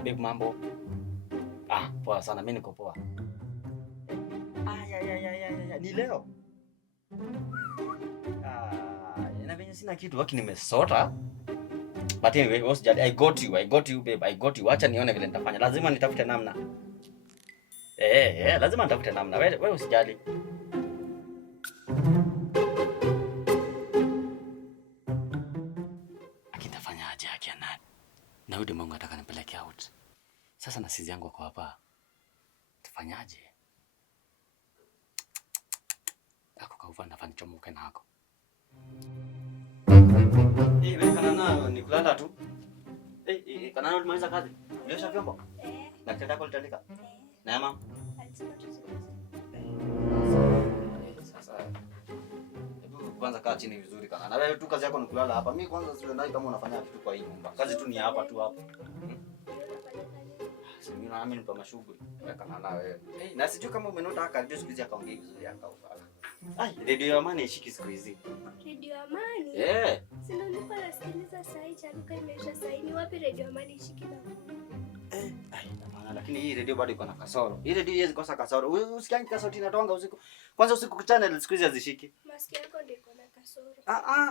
babe, mambo. Poa sana, mimi niko poa. Ya. Ni leo. Na venye sina kitu waki nimesota. But anyway, usijali. I got you babe. I got you. Acha nione vile nitafanya. Lazima nitafute namna. Lazima nitafute namna. Wewe usijali. Akitafanya aje akia nani? Na yule Mungu anataka nipeleke out. Sasa na sisi yangu kwa hapa. Tufanyaje? Ako kauva nafanya chomoke nako. Wewe kana ni kulala tu. Kana ulimaliza kazi? Uliosha vyombo? Na kitanda yako litandika? Na mama? Sasa hebu kwanza kaa chini vizuri kana. Na wewe tu kazi yako ni kulala hapa. Mimi kwanza siwe ndai kama unafanya kitu kwa hii nyumba. Kazi tu ni hapa tu hapo. Mimi naamini kwa mashughuli. Kana na wewe. Na sijui kama umenota karibia siku hizi akaongea vizuri akaufala. Radio ya Amani ishiki siku hizi. Radio ya Amani? Si ndio nilikuwa nasikiliza saa hii charuka imeisha saa hii. Ni wapi Radio ya Amani ishiki na? Hapana, lakini hii radio bado iko na kasoro. Hii radio hizi kosa kasoro. Usikiangi kasoro inatonga usiku. Kwanza usiku channel siku hizi hazishiki. Masikio yako ndio iko na kasoro.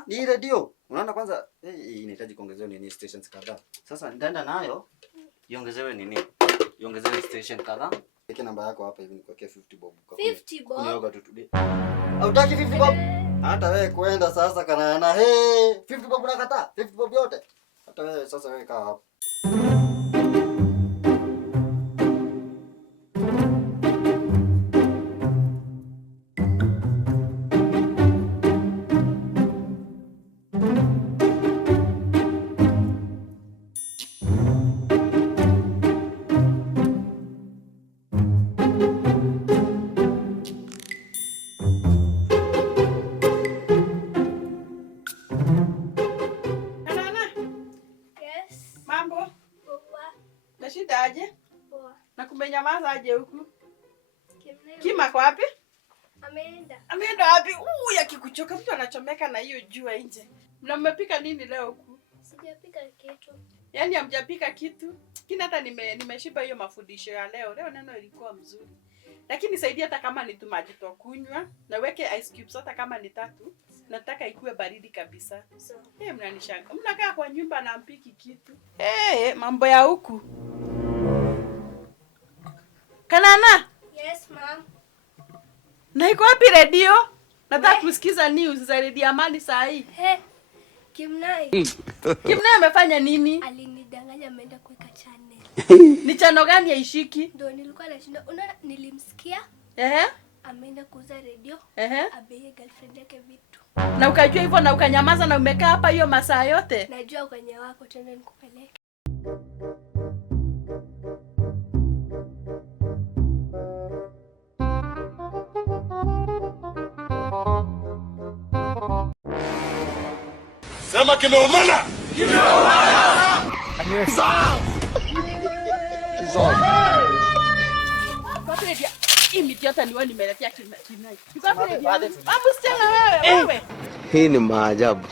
Ni hii radio. Unaona kwanza inahitaji kuongezewa nini stations kadhaa. Sasa nitaenda nayo. Iongezewe nini? Iongezewe station kadhaa. Weke namba yako hapa hivi nikuwekea 50 bob. 50 bob. Kunioga tu today. Hautaki 50 bob? Hata wewe kwenda sasa kana na 50 bob unakataa? 50 bob yote. Hata wewe sasa wewe kaa hapo. Shida aje? Poa. Na kumenyamaza aje huku? Kimleo. Kima kwa wapi? Ameenda. Ameenda wapi? Akikuchoka mtu anachomeka na hiyo jua nje. Na mmepika nini leo huku? Sijapika kitu. Yaani hamjapika kitu? Kina hata nimeshiba hiyo mafundisho ya leo. Leo neno ilikuwa mzuri. Lakini saidia hata kama ni tu maji tu kunywa na weke ice cubes hata kama ni 3. Nataka ikue baridi kabisa. So. Mnanishanga. Mnakaa kwa nyumba na mpiki kitu. Mambo ya huku. Kanana? Yes, ma'am. Na iko wapi radio? Nataka kusikiza news za Radio Amani saa hii. Kimnai. Kimnai amefanya nini? Alinidanganya ameenda kuweka channel. Ni channel gani yaishiki? Ndio nilikuwa nashinda. Unaona nilimsikia? Ameenda kuuza radio. Abeye girlfriend yake vitu. Na ukajua hivyo na ukanyamaza na umekaa hapa hiyo masaa yote? Najua kwenye wako tena nikupeleke. Sema kimeumana. Hii ni maajabu.